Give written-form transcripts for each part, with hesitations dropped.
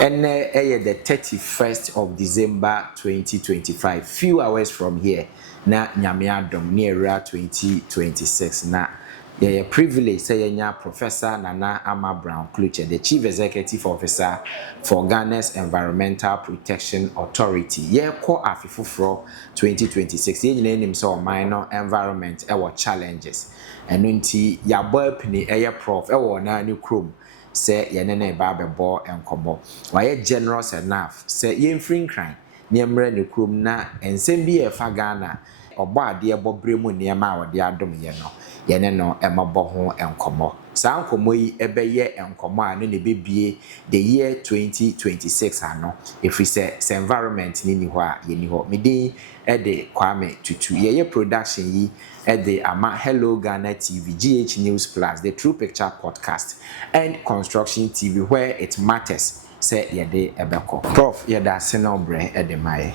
And the 31st of December 2025. Few hours from here. Na Nyamiadom near 2026. Na yeah, privilege say Professor Nana Ama Brown Kluche, the Chief Executive Officer for Ghana's Environmental Protection Authority. Yeah, ko afifufro 2026. Yeah, name so minor environment challenges. And nunti ya boy pini prof na new chrome. Say yene ba bebo enkomo. Why generous enough? Say yen free crime. Niemre ne krom na ensem bi e fa Ghana obo ade ebobre mu niema a wode adom ye no ye ne no emabo ho enkomo sa enkomo yi ebeye enkomo a ne bebie the year 2026 ano efri se environment ni ho a ye ni ho mede e de Kwame Tutu ye production yi e de ama Hello Ghana TV, GH News Plus, the True Picture podcast and Construction TV where it matters. Say yede ebeko prof yeda senobre edemaye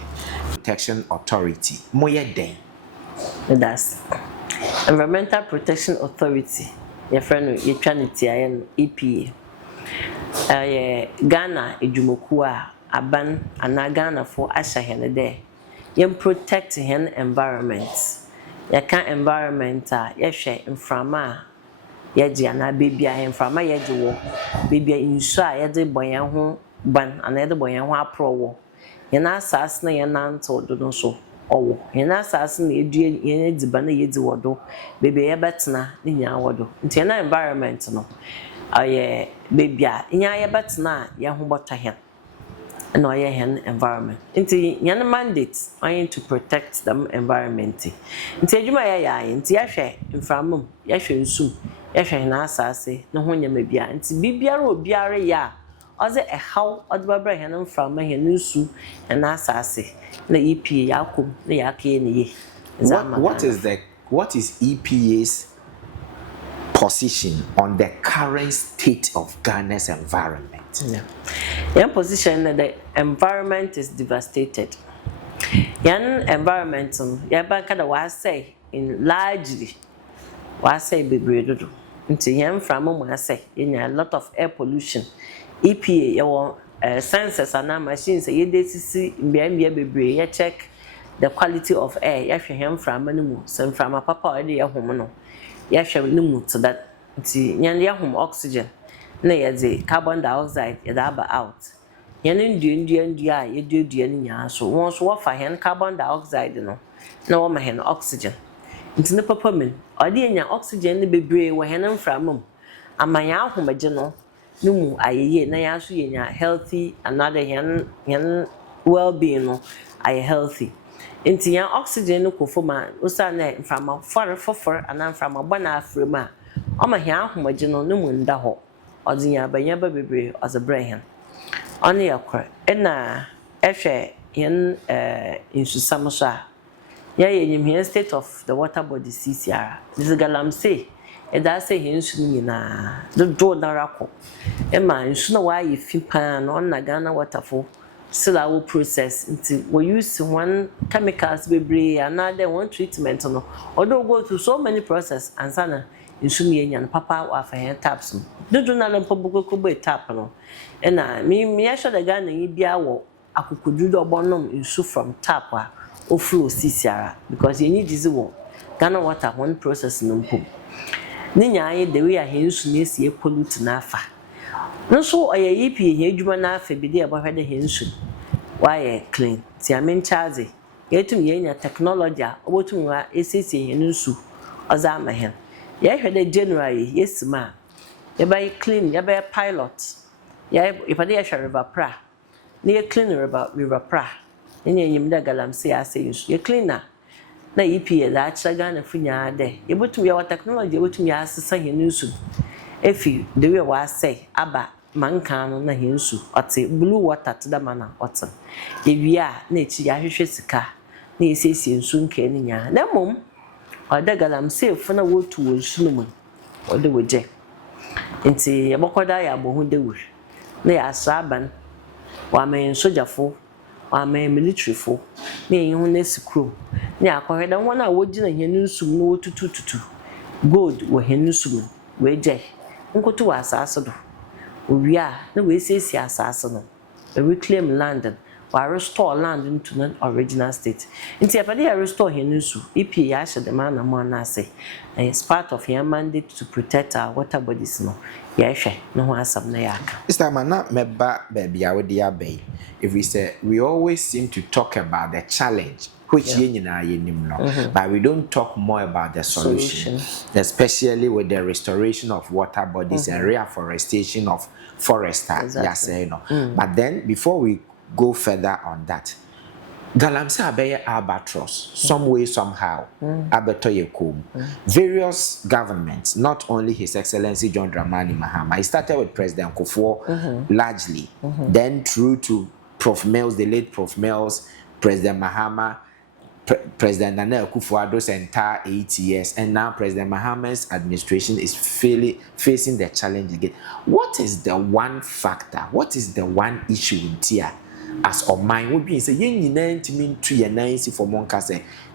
protection authority moye den that's Environmental Protection Authority your friend you trying to EPA Ghana edumoku a aban ana Ghana for asha hene de yem protect hen environment ya kan environment a yehwe mframa yeji ana bebia hemframa yeji wo bebia insu a yede boyan ho ban ana yede boyan ho apro wo yena asas na yena nto do no so owo yena asas na edue yena diba na yedi wodo bebia yebetena ni nya wodo nti na environment no aye bebia nya yebetena ye ho bota hen na oye hen environment nti yena mandate on to protect the environment nti adwuma ya nti yahwe mframum yahwe nsum yahwe na asase no ho nyama bia nti bibiara obiara ya oze ehaw odbabra hen mframa hen nsu na asase na EPA yakom na yake ne ye what is EPA's position on the current state of Ghana's environment? Your position that the environment is devastated. Yan environment ya banka da wa say in largely wa say bebre dodo. Nti yan from mo say in a lot of air pollution. EPA your sensors and machines ye dey sisi mbia bebre ye check the quality of air ya hwe yan from mu sem from papa e dey hom no. Ya hwe ni mu to that nti yan ya hom oxygen na yeze carbon dioxide yeda aba out yene ndua yedua ni nya so won so wo fa hen carbon dioxide no na wo ma hen oxygen nti ne papa men ode nya oxygen ne bebre wo hen mframam amanya ahomaje no numu ayeye na ya so yenya healthy another hen well being no ay healthy nti ya oxygen no kofoma usa na mframa for ana mframa bana afrema o ma hen ahomaje no numu nda ho odinya banyaba bebre ozebrehen on yakor na ehwe yen insusam so a ya yenyim here state of the water body CCR this galamsey e da say hinsu nyina do darako e ma insu na wa ye fi pan no na Ghana waterfall still our process until we use one chemicals bebre another one treatment no although go through so many process and sana insu nyanya papa wa fa taps do na lempo buko tap no na me sure the Ghana yi bia wo akokodu do bonom insu from tap a o flow CCR because you need this one Ghana water one process no mpo ni nyaanye the way a hensu na esi pollute na afa no so oye yipi he adwuma na afa bi de ebo hwede hensu why clean ti amen charge yetum yenya technology a obotum wa esisi hensu oza ma hen ye hwede January yesima ye by clean ye by pilot ye ifade ye hwe river pra na ye clean river pra enye nyim da galamsey ase yusu ye cleaner na EPA da achaga na funya de ye botum ye wa technology ye botum ya asesa hensu efi the way wa say aba manka no na hensu ote blue water to da mana ote ewia na echi ya hwehwe sika na esesi ensu nke ni nya na mom oda galamsey funa wotu wonsu no mu ode woje nti ye bokoda ya bohu de wur na ya asaban wa men sojafo wa men military fo na yin hu na sikro na akoheda wona wogina hensu no wotutututu gold wo hensu we je nkoto wa asase do owia na we sesi asase no we reclaim land, we restore land into an original state. Inti apade restore henusu, EPA ya the man na say, it's part of your mandate to protect our water bodies no. Yeah, no one asam na yaka. This time I'm not meba baby I would bay. If we say we always seem to talk about the challenge, which but we don't talk more about the solution, especially with the restoration of water bodies and reforestation of forests. Exactly. But then before we go further on that, Galamsey abeye albatross, some way, somehow, abetoyekom. Various governments, not only His Excellency John Dramani Mahama, he started with President Kufuor largely, then through to Prof. Mills, the late Prof. Mills, President Mahama, President Nana Akufo-Addo's entire 8 years, and now President Mahama's administration is facing the challenge again. What is the one factor? What is the one issue in here? As of mine would be say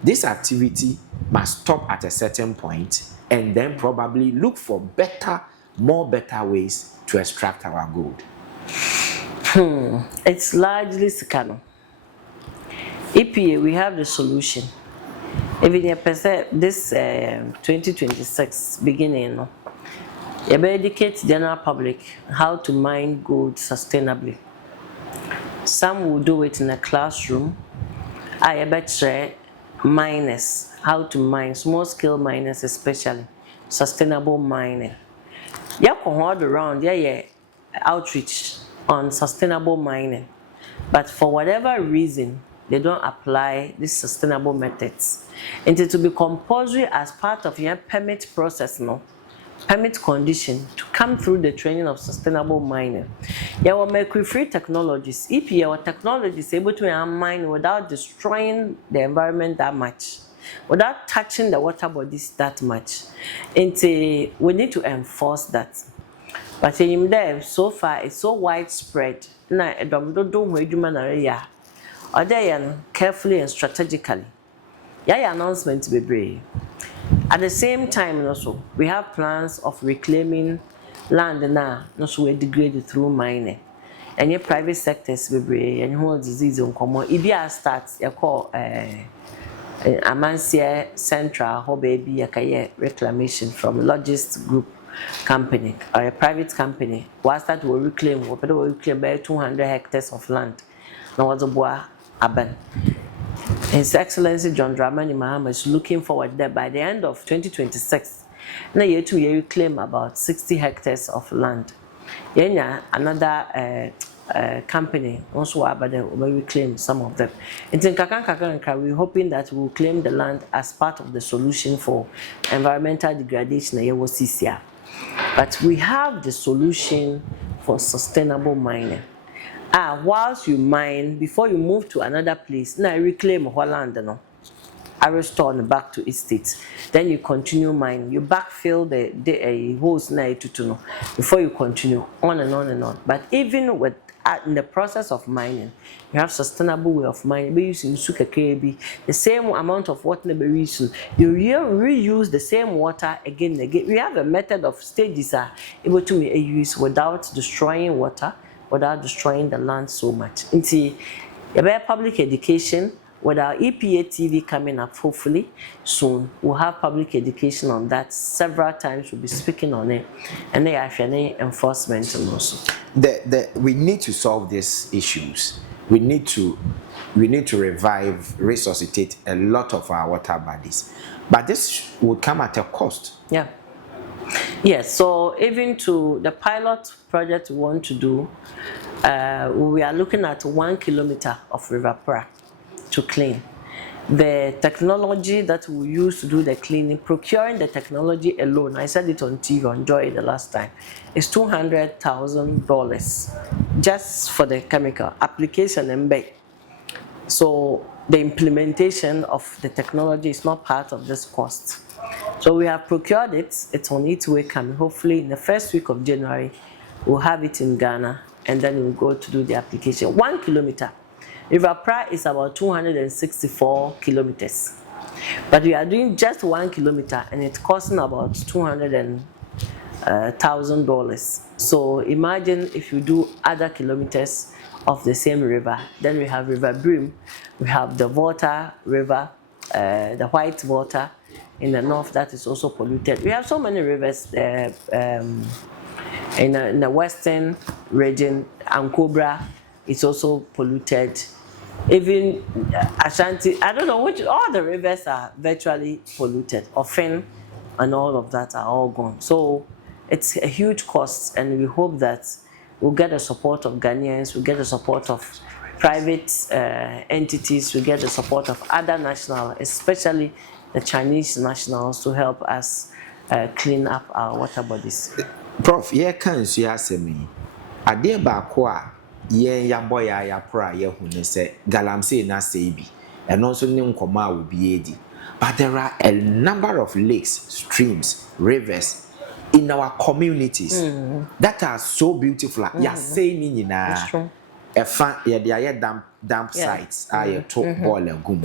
this activity must stop at a certain point and then probably look for more better ways to extract our gold. It's largely scano. EPA, we have the solution. Even this 2026 beginning, you educate the general public how to mine gold sustainably. Some will do it in a classroom. I bet miners how to mine, small scale miners especially, sustainable mining. You can hold around, outreach on sustainable mining, but for whatever reason, they don't apply these sustainable methods. And it will be compulsory as part of your permit process, permit condition to come through the training of sustainable mining. You will make free technologies. If your technology is able to mine without destroying the environment that much, without touching the water bodies that much, and we need to enforce that. But in there, so far, it's so widespread. Now, or they carefully and strategically. Announcement be brave. At the same time, also, we have plans of reclaiming land now, also we degrade through mining. And your private sectors be brave, and whole disease on common. If starts, you call Amansia Central, how baby a reclamation from Logist Group company or a private company. We start to reclaim, we reclaim by 200 hectares of land. Now what's a boy aben. His Excellency John Dramani Mahama is looking forward that by the end of 2026, now year to year reclaim about 60 hectares of land. Another company also will reclaim some of them. In Kakanka, we're hoping that we'll claim the land as part of the solution for environmental degradation. But we have the solution for sustainable mining. Whilst you mine, before you move to another place, now reclaim land, I restore back to estate. Then you continue mining. You backfill the holes before you continue on and on and on. But even with in the process of mining, you have sustainable way of mining. By using the same amount of water you reuse the same water again and again. We have a method of stages able to be used without destroying water, without destroying the land so much. Into public education, with our EPA TV coming up hopefully soon, we'll have public education on that several times. We'll be speaking on it, and they are enforcement also. We need to solve these issues. We need to resuscitate a lot of our water bodies, but this will come at a cost. Yeah. Yes, so even to the pilot project we want to do, we are looking at 1 kilometer of River Pra to clean. The technology that we use to do the cleaning, procuring the technology alone, I said it on TV on Joy the last time, is $200,000 just for the chemical application and bake. So the implementation of the technology is not part of this cost. So we have procured it, it's on its way coming. Hopefully in the first week of January, we'll have it in Ghana, and then we'll go to do the application. 1 kilometer. River Pra is about 264 kilometers. But we are doing just 1 kilometer, and it's costing about $200,000. So imagine if you do other kilometers of the same river. Then we have River Brim, we have the Volta River, the White Volta in the north that is also polluted. We have so many rivers in the western region. Ankobra is also polluted. Even Ashanti, I don't know which, all the rivers are virtually polluted. Often and all of that are all gone. So it's a huge cost, and we hope that we'll get the support of Ghanaians, we'll get the support of private entities, we'll get the support of other nationals, especially the Chinese nationals, to help us clean up our water bodies. Prof, ye kan su ya asemi. Ade baako a ye yabɔ ya yapra ye hu ne se galamsey na sei bi. Eno so ne nkɔmɔ a obi edi. But there are a number of lakes, streams, rivers in our communities that are so beautiful. Ya say ni nyina. Efa ye de aye dump sites aye to ball agum.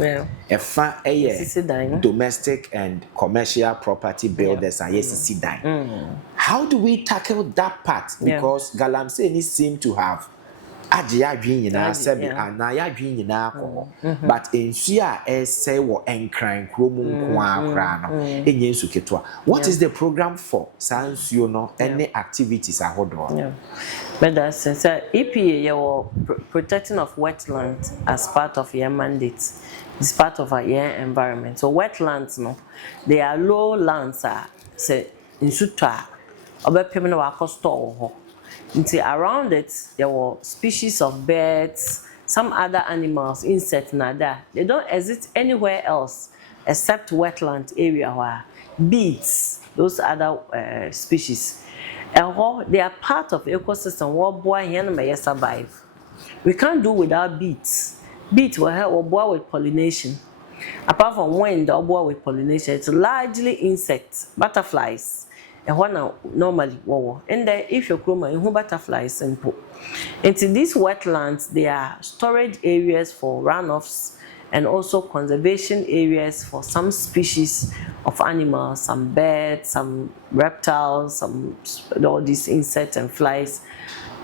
Efa eye domestic and commercial property builders aye sisi dan. How do we tackle that part? Because galamsey ni seem to have agye adwin nyina sebi ana ya adwin nyina akọ, but ensu a say wo enkran kromu nko akra no enye nsu ketwa. What is the program for sansuo no any activities ahodo? But that's so EPA your protecting of wetlands as part of your mandate. It's part of our environment. So wetlands no, they are low lands say nsu twa obepem na wakostore ho. Around it, there were species of birds, some other animals, insects, nada. They don't exist anywhere else except wetland area where bees, those other species. And they are part of the ecosystem. What boy may survive. We can't do without bees. Bees will help boy with pollination. Apart from wind or boy with pollination, it's largely insects, butterflies. And one normally and then if you're chroma in butterflies simple. Into these wetlands, they are storage areas for runoffs and also conservation areas for some species of animals, some birds, some reptiles, some all these insects and flies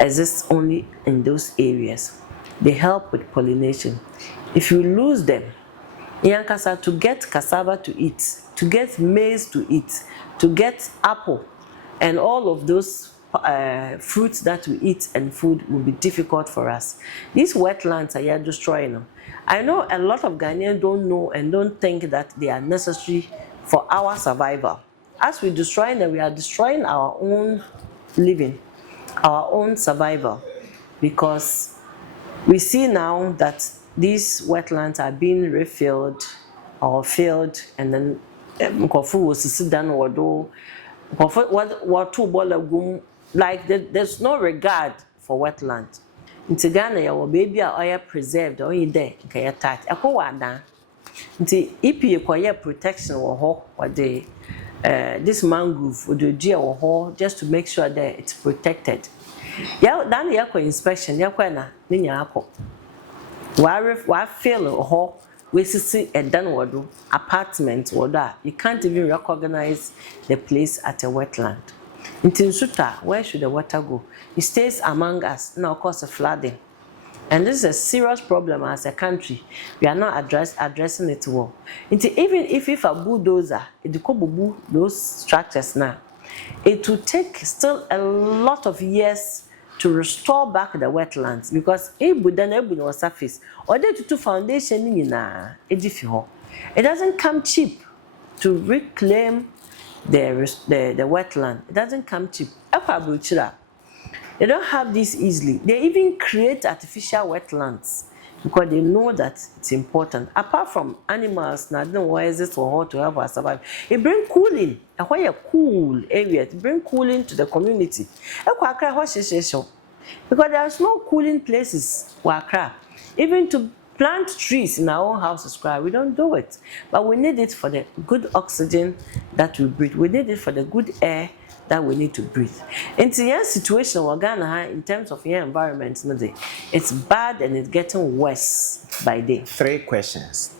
exist only in those areas. They help with pollination. If you lose them, Yankasa, to get cassava to eat, to get maize to eat, to get apple, and all of those fruits that we eat and food will be difficult for us. These wetlands are destroying them. I know a lot of Ghanaians don't know and don't think that they are necessary for our survival. As we destroy them, we are destroying our own living, our own survival, because we see now that these wetlands are being refilled or filled, and then Mkofu was sit down or do what two bola, like there's no regard for wetland. In Ghana, your baby are preserved or in there, okay, attached. A coada. Nti EPA acquire protection or the this mangrove or the deer or just to make sure that it's protected. Yeah, then you inspection, you're quena, ninya ako. Why feel or we see a downward apartment or that you can't even recognize the place at a wetland. In Tinsuta, where should the water go? It stays among us, now cause a flooding. And this is a serious problem as a country. We are not addressing it well. Even if a bulldozer, it could those structures now, it will take still a lot of years to restore back the wetlands, because it was surface or they to foundation it doesn't come cheap to reclaim the wetland. It doesn't come cheap. They don't have this easily. They even create artificial wetlands because they know that it's important. Apart from animals, nothing why is this for how to help us survive. It brings cooling. A cool area. It brings cooling to the community. Because there's no cooling places for Accra. Even to plant trees in our own houses, we don't do it. But we need it for the good oxygen that we breathe. We need it for the good air that we need to breathe. In the situation we're Ghana in terms of your environment, it's bad and it's getting worse by day. 3 questions.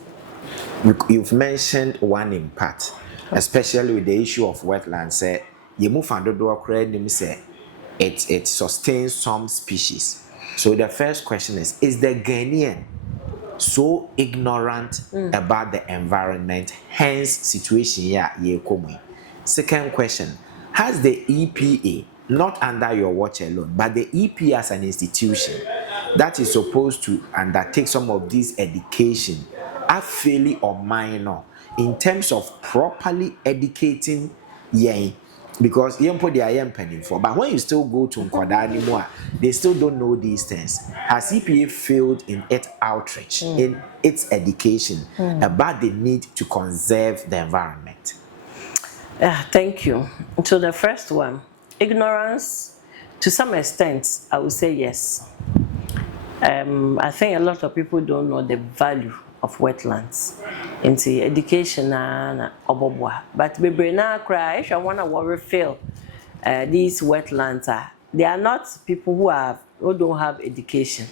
You've mentioned one in part, especially with the issue of wetlands. You move under the say it sustains some species. So the first question is the Ghanaian so ignorant about the environment, hence situation here ye komi? Second question, has the EPA, not under your watch alone, but the EPA as an institution that is supposed to undertake some of this education, are fairly or minor in terms of properly educating yen? Because you put their young penny for, but when you still go to Nkoda anymore, they still don't know these things. Has EPA failed in its outreach, in its education about the need to conserve the environment? Thank you. So the first one, ignorance, to some extent, I would say yes. I think a lot of people don't know the value of wetlands into education and obobwa. But we now cry if I want to refill these wetlands they are not people who don't have education.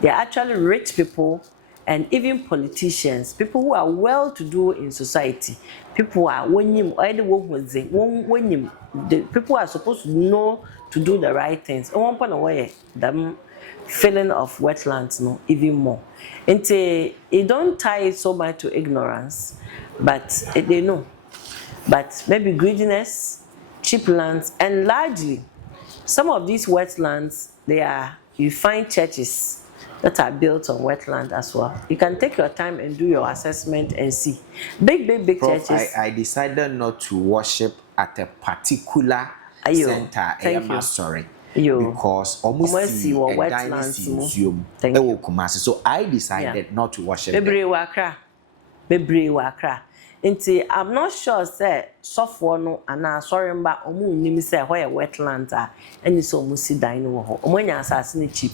They are actually rich people and even politicians, people who are well to do in society. People are the people are supposed to know to do the right things. At one point away, them filling of wetlands no even more. And it don't tie it so much to ignorance, but they know. But maybe greediness, cheap lands, and largely some of these wetlands, you find churches that are built on wetland as well. You can take your time and do your assessment and see. Big Prof, churches. I decided not to worship at a particular center. Sorry. Because almost see a dynasty museum. So I decided not to worship Bebre wakra. Nti I'm not sure say sofo no ana sorry mba omu nim say where wetlands are any so omu si dan no ho. Omu nya asase ne cheap.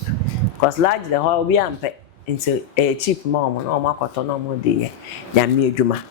Because largely ho obi ampe nti cheap ma omu no omu akoto no omu de ye nyame adwuma.